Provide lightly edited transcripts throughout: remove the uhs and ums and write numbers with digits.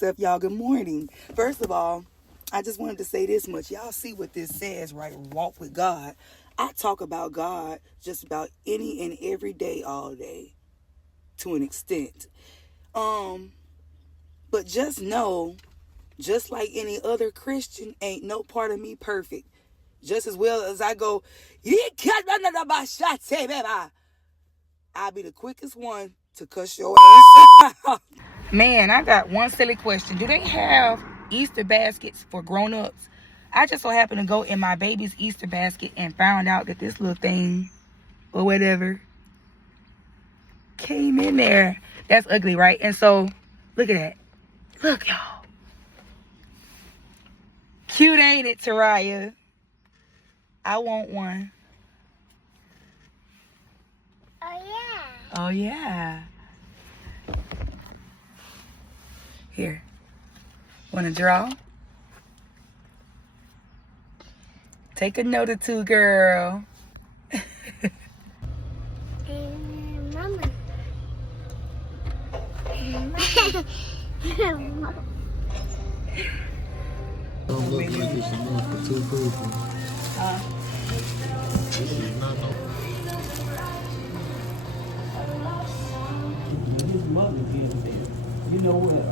yourself, y'all. Good morning. First of all, I just wanted to say this much. Y'all see what this says, right? Walk with God. I talk about God just about any and every day, all day, to an extent. But just know, just like any other Christian, ain't no part of me perfect. Just as well as I go, I'll be the quickest one to cuss your ass out. Man, I got one silly question. Do they have Easter baskets for grown-ups? I just so happened to go in my baby's Easter basket and found out that this little thing or whatever came in there. That's ugly, right? And so, look at that. Look, y'all. Cute, ain't it, Taraya? I want one. Oh, yeah. Oh, yeah. Here. Want to draw? Take a note or two, girl. Mama. Don't look like it's enough for two people. This is not no. His mother did that. You know what?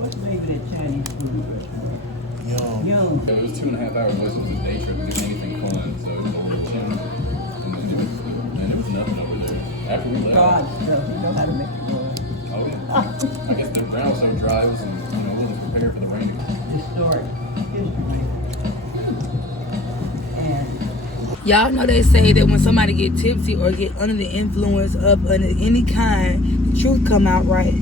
What's the name of that Chinese food restaurant? Young. It was 2.5 hours. Most of it was a day trip. We didn't do anything fun, so it was over Tim, and there was nothing over there. After we left, God stuff. You know how to make it run. oh yeah. I guess the ground was so dry, it was, wasn't prepared for the rain to come. Historic history. And Y'all know they say that when somebody get tipsy or get under the influence of any kind, the truth come out, right?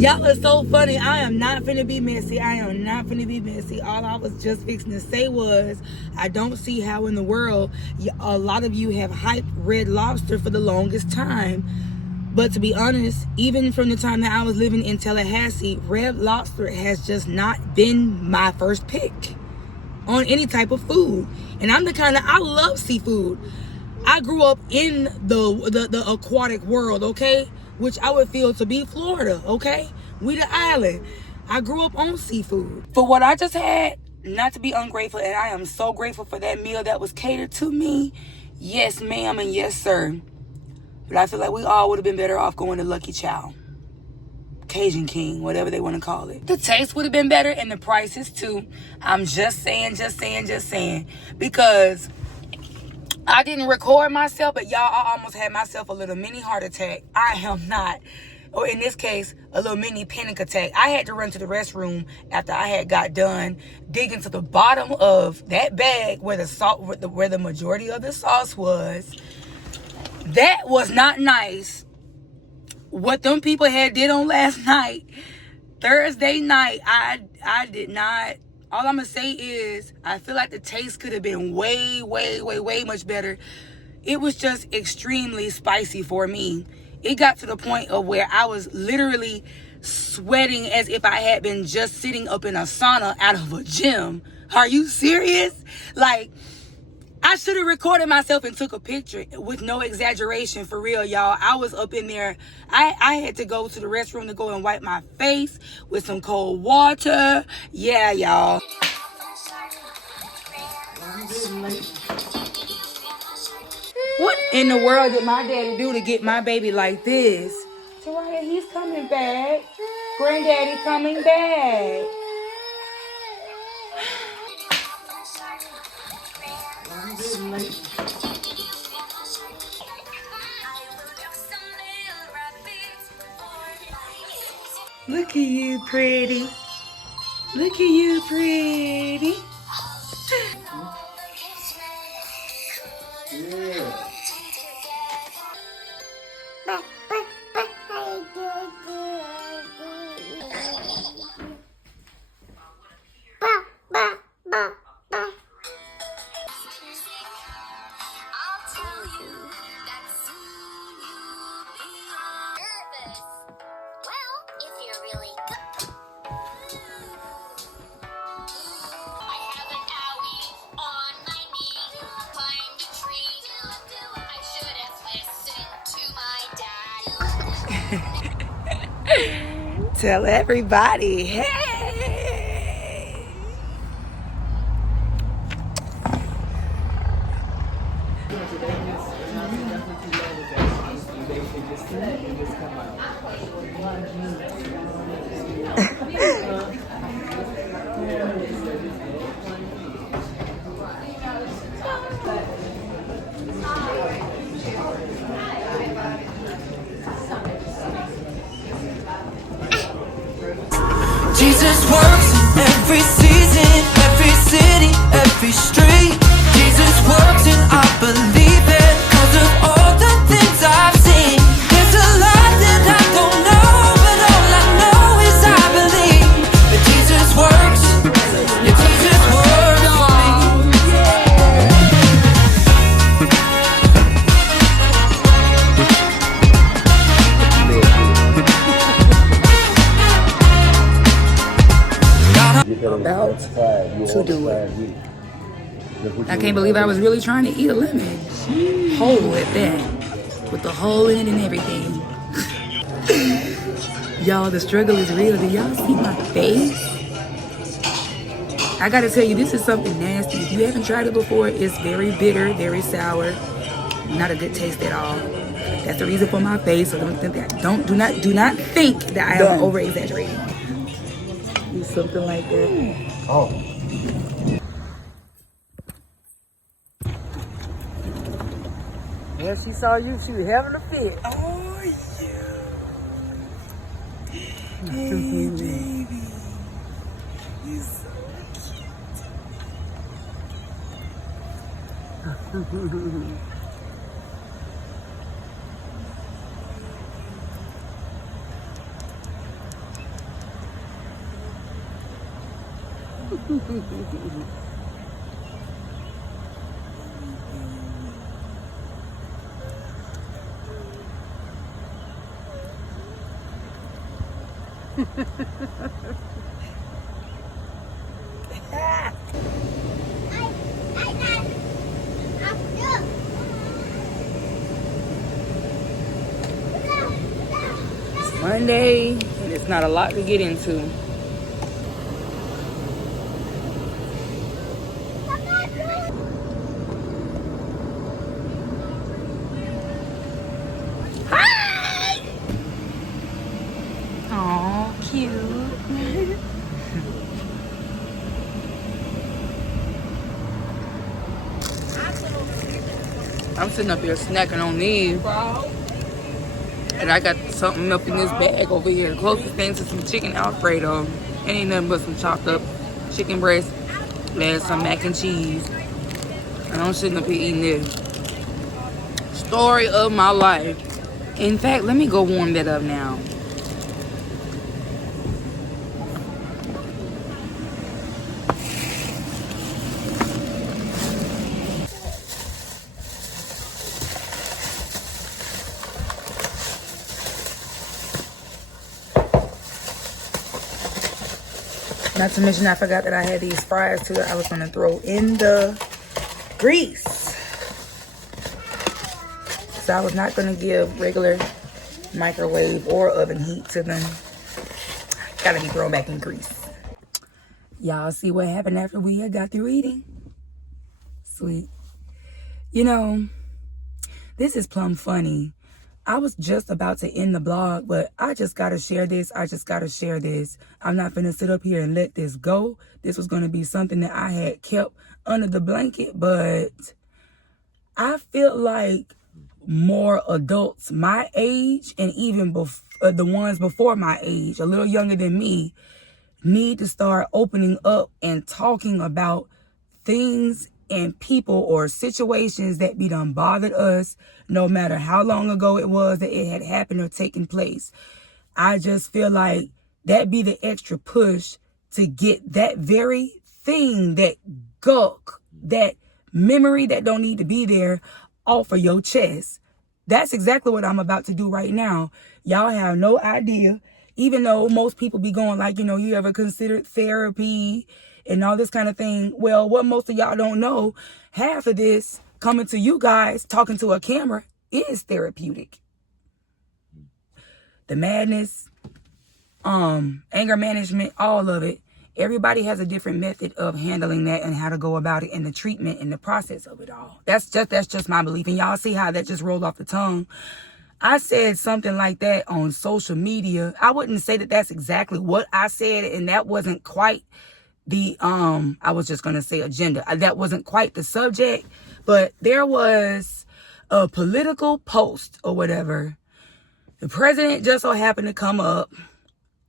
Y'all are so funny. I am not finna be messy. I am not finna be messy. All I was just fixing to say was, I don't see how in the world a lot of you have hyped Red Lobster for the longest time. But to be honest, even from the time that I was living in Tallahassee, Red Lobster has just not been my first pick on any type of food. And I'm the kind of, I love seafood. I grew up in the aquatic world, okay? Which I would feel to be Florida, okay? We the island. I grew up on seafood. For what I just had, not to be ungrateful, and I am so grateful for that meal that was catered to me. Yes, ma'am, and yes, sir. But I feel like we all would have been better off going to Lucky Chow, Cajun King, whatever they want to call it. The taste would have been better and the prices too. I'm just saying. Because I didn't record myself, but y'all, I almost had myself a little mini heart attack. I am not. Or in this case, a little mini panic attack. I had to run to the restroom after I had got done digging to the bottom of that bag where the majority of the sauce was. That was not nice. What them people had did on last night, Thursday night, I did not. All I'm going to say is I feel like the taste could have been way much better. It was just extremely spicy for me. It got to the point of where I was literally sweating as if I had been just sitting up in a sauna out of a gym. Are you serious? Like, I should have recorded myself and took a picture with no exaggeration, for real, y'all. I was up in there. I had to go to the restroom to go and wipe my face with some cold water. Yeah, y'all. What in the world did my daddy do to get my baby like this? Taraya, he's coming back. Granddaddy coming back. Look at you, pretty. Look at you, pretty. yeah. Tell everybody, hey. Jesus works in every season, every city, every street. Jesus works and I believe it, 'cause of all the things I've seen. There's a lot that I don't know, but all I know is I believe that Jesus works, yeah, Jesus works for me. About to do it. I can't believe I was really trying to eat a lemon. Whole at that. With the hole in it and everything. Y'all, the struggle is real. Do y'all see my face? I gotta tell you, this is something nasty. If you haven't tried it before, it's very bitter, very sour. Not a good taste at all. That's the reason for my face. So don't think that. Do not think that I am over exaggerating. Do something like that. Oh. Yeah, she saw you. She was having a fit. Oh, yeah. Hey, baby. You're so cute. It's Monday, and it's not a lot to get into. Aw, cute. I'm sitting up here snacking on these. And I got something up in this bag over here. The closest thing to some chicken Alfredo. It ain't nothing but some chopped up chicken breast. There's some mac and cheese. And I'm sitting up here eating this. Story of my life. In fact, let me go warm that up now. Not to mention, I forgot that I had these fries too that I was going to throw in the grease. So I was not going to give regular microwave or oven heat to them. Gotta be thrown back in grease. Y'all see what happened after we had got through eating? Sweet. You know, this is plumb funny. I was just about to end the blog, but I just gotta share this. I'm not gonna sit up here and let this go. This was gonna be something that I had kept under the blanket, but I feel like more adults my age and even the ones before my age, a little younger than me, need to start opening up and talking about things and people or situations that be done bothered us, no matter how long ago it was that it had happened or taken place. I just feel like that be the extra push to get that very thing, that gunk, that memory that don't need to be there, off of your chest. That's exactly what I'm about to do right now. Y'all have no idea. Even though most people be going like, you ever considered therapy and all this kind of thing. Well, what most of y'all don't know, half of this coming to you guys, talking to a camera, is therapeutic. The madness, anger management, all of it. Everybody has a different method of handling that and how to go about it and the treatment and the process of it all. That's just my belief. And y'all see how that just rolled off the tongue. I said something like that on social media. I wouldn't say that that's exactly what I said, and that wasn't quite the I was just gonna say agenda. That wasn't quite the subject, but there was a political post or whatever. The president just so happened to come up,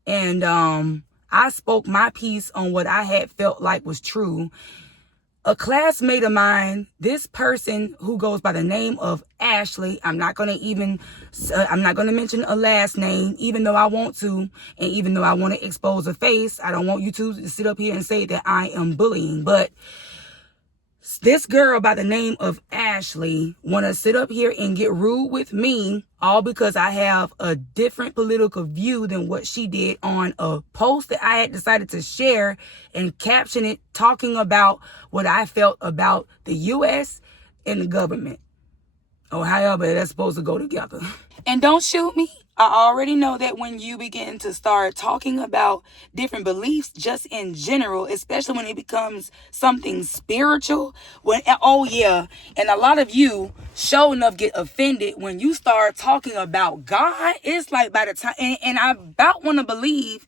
and I spoke my piece on what I had felt like was true. A classmate of mine, this person who goes by the name of Ashley, I'm not going to mention a last name, even though I want to, and even though I want to expose a face. I don't want you to sit up here and say that I am bullying, but this girl by the name of Ashley want to sit up here and get rude with me, all because I have a different political view than what she did on a post that I had decided to share and caption it, talking about what I felt about the U.S. and the government, or however that's supposed to go together. And don't shoot me. I already know that when you begin to start talking about different beliefs just in general, especially when it becomes something spiritual, and a lot of you sure enough get offended when you start talking about God. It's like by the time, and I about want to believe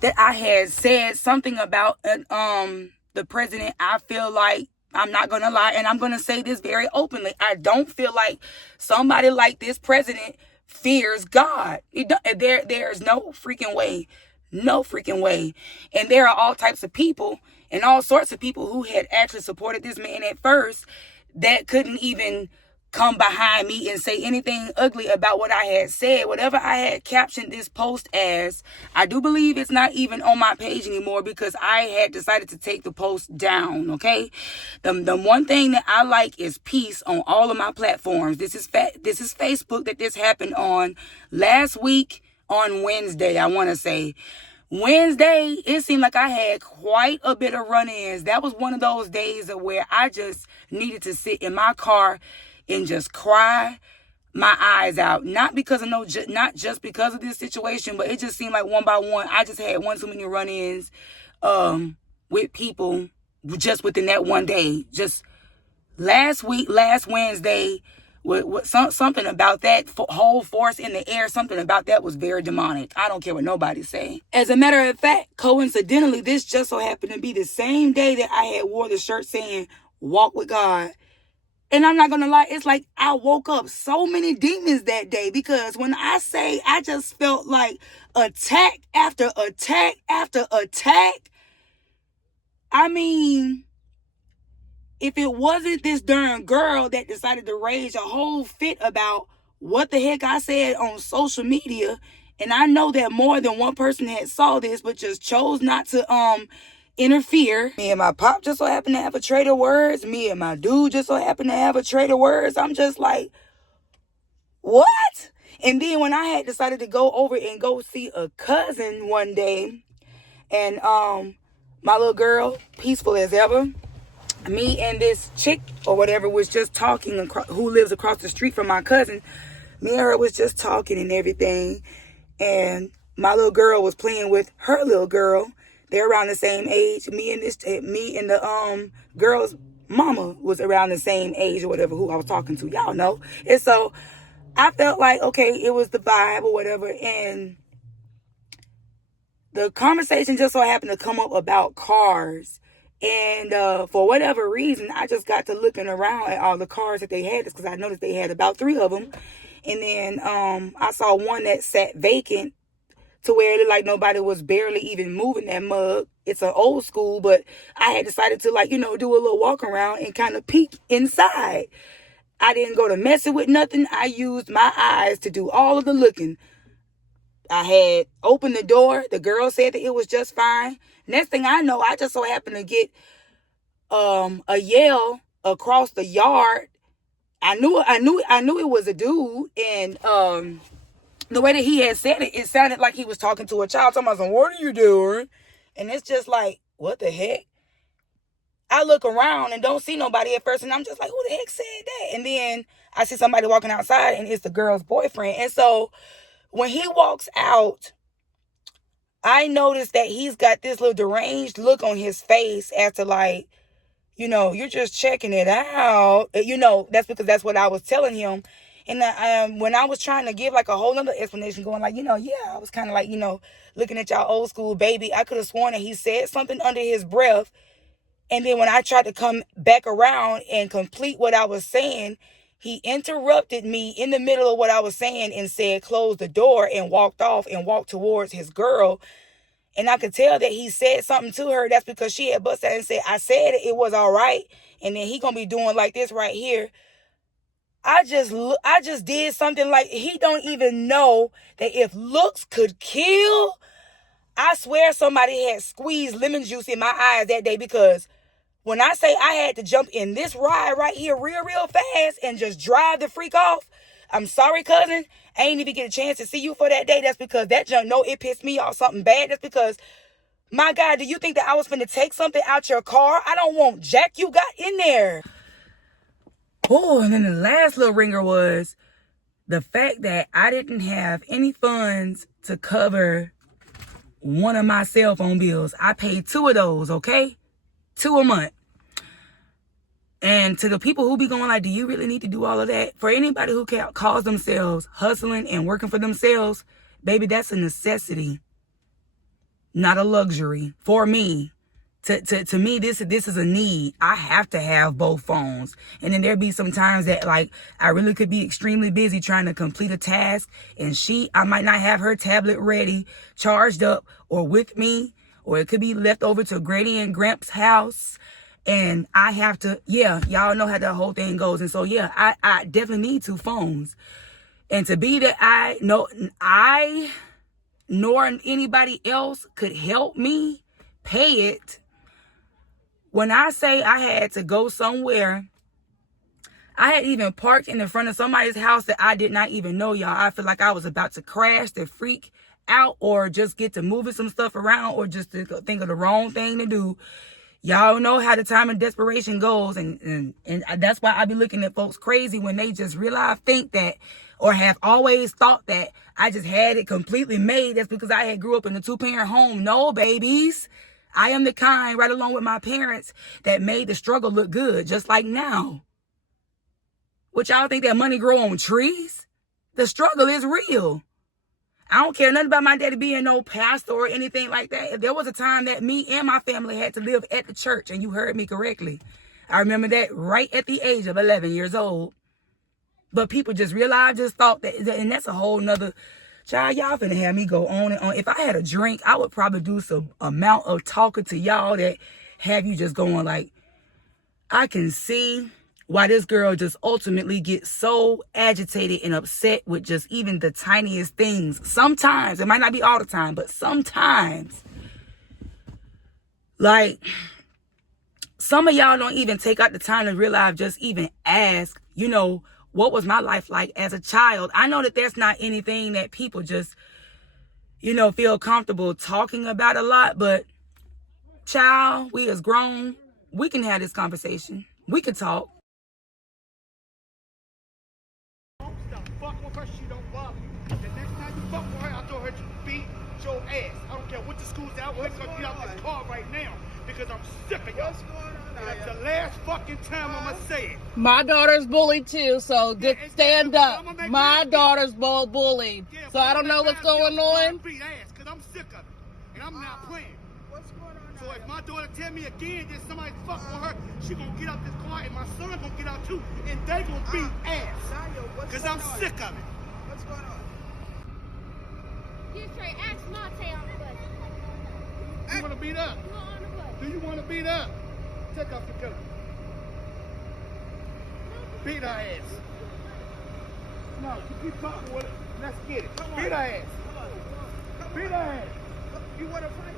that I had said something about the president. I feel like, I'm not going to lie, and I'm going to say this very openly, I don't feel like somebody like this president fears God. There's no freaking way. No freaking way. And there are all types of people and all sorts of people who had actually supported this man at first that couldn't even come behind me and say anything ugly about what I had said. Whatever I had captioned this post as, I do believe it's not even on my page anymore because I had decided to take the post down, okay? The one thing that I like is peace on all of my platforms. This is Facebook that this happened on last week on Wednesday, I want to say. Wednesday, it seemed like I had quite a bit of run-ins. That was one of those days where I just needed to sit in my car and just cry my eyes out. Not because of not just because of this situation, but it just seemed like one by one, I just had one too many run-ins with people just within that one day. Just last Wednesday, something about that whole force in the air, something about that was very demonic. I don't care what nobody's saying. As a matter of fact, coincidentally, this just so happened to be the same day that I had wore the shirt saying, "Walk with God." And I'm not going to lie, it's like I woke up so many demons that day, because when I say I just felt like attack after attack after attack, I mean, if it wasn't this darn girl that decided to rage a whole fit about what the heck I said on social media, and I know that more than one person had saw this but just chose not to interfere. Me and my pop just so happened to have a trade of words. Me and my dude just so happened to have a trade of words. I'm just like, what? And then when I had decided to go over and go see a cousin one day, and my little girl, peaceful as ever, me and this chick or whatever was just talking, who lives across the street from my cousin. Me and her was just talking and everything, and my little girl was playing with her little girl. They're around the same age. Me and the girl's mama was around the same age or whatever, who I was talking to. Y'all know. And so I felt like, okay, it was the vibe or whatever. And the conversation just so happened to come up about cars. And for whatever reason, I just got to looking around at all the cars that they had, because I noticed they had about 3 of them. And then I saw one that sat vacant, to where it looked like nobody was barely even moving that mug. It's an old school, but I had decided to, do a little walk around and kind of peek inside. I didn't go to messing with nothing. I used my eyes to do all of the looking. I had opened the door. The girl said that it was just fine. Next thing I know, I just so happened to get a yell across the yard. I knew it was a dude, and the way that he had said it, it sounded like he was talking to a child. Talking about, "What are you doing?" And it's just like, what the heck? I look around and don't see nobody at first, and I'm just like, who the heck said that? And then I see somebody walking outside, and it's the girl's boyfriend. And so when he walks out, I noticed that he's got this little deranged look on his face after, like, you know, you're just checking it out. You know, that's because that's what I was telling him. And when I was trying to give like a whole other explanation, going like, you know, yeah, I was kind of like, you know, looking at y'all old school baby. I could have sworn that he said something under his breath. And then when I tried to come back around and complete what I was saying, he interrupted me in the middle of what I was saying and said, close the door, and walked off and walked towards his girl. And I could tell that he said something to her. That's because she had busted out and said, I said it was all right. And then he gonna be doing like this right here. I just did something like, he don't even know that if looks could kill. I swear somebody had squeezed lemon juice in my eyes that day, because when I say I had to jump in this ride right here real fast and just drive the freak off, I'm sorry, cousin. I ain't even get a chance to see you for that day. That's because that junk, no, it pissed me off something bad. That's because, my God, do you think that I was finna take something out your car? I don't want jack you got in there. Oh, and then the last little ringer was the fact that I didn't have any funds to cover one of my cell phone bills. I paid 2 of those, okay? 2 a month. And to the people who be going like, do you really need to do all of that? For anybody who calls themselves hustling and working for themselves, baby, that's a necessity, not a luxury. For me, to me, this is a need. I have to have both phones. And then there be some times that, like, I really could be extremely busy trying to complete a task, and I might not have her tablet ready, charged up, or with me, or it could be left over to Grady and Gramps' house. And I have to, yeah, y'all know how the whole thing goes. And so, yeah, I definitely need 2 phones. And to be that I nor anybody else could help me pay it, when I say I had to go somewhere, I had even parked in the front of somebody's house that I did not even know, y'all. I feel like I was about to crash, to freak out, or just get to moving some stuff around, or just to think of the wrong thing to do. Y'all know how the time of desperation goes, and that's why I be looking at folks crazy when they just think that, or have always thought that I just had it completely made. That's because I had grew up in a 2-parent home. No, babies. I am the kind, right along with my parents, that made the struggle look good, just like now. What y'all think that money grow on trees? The struggle is real. I don't care nothing about my daddy being no pastor or anything like that. There was a time that me and my family had to live at the church, and you heard me correctly. I remember that right at the age of 11 years old. But people just realized, just thought that, and that's a whole nother, child, y'all finna have me go on and on. If I had a drink, I would probably do some amount of talking to y'all that have you just going like, I can see why this girl just ultimately gets so agitated and upset with just even the tiniest things. Sometimes, it might not be all the time, but sometimes, like, some of y'all don't even take out the time to realize, just even ask, you know, what was my life like as a child? I know that that's not anything that people just, you know, feel comfortable talking about a lot, but child, we as grown, we can have this conversation. We can talk. Stop fucking with her, she don't bother you. The next time you fuck with her, I told her to beat your ass. I don't care what the school's out. We're gonna get out this car right now because I'm sick of y'all. That's the last fucking time I'm gonna say it. My daughter's bullied too, so just stand up. My daughter's bullied, so I don't know what's going on. Beat ass, cause I'm sick of it, and I'm not playing. What's going on? So if my daughter tell me again that somebody fuck with her, she gonna get out this car, and my son gonna get out too, and they gonna beat ass, cause I'm sick of it. What's going on? You straight ask Monte on the bus. You wanna beat up? You on the bus. Do you wanna beat up? Take off the coat. Beat her ass. No, you keep fucking with it. Let's get it. Beat her ass. Beat her ass. You want to fight?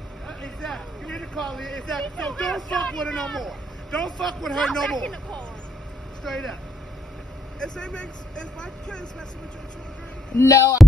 Exactly. You need to call it. Exactly. So don't fuck with her no more. Don't fuck with her no more. Straight up. No.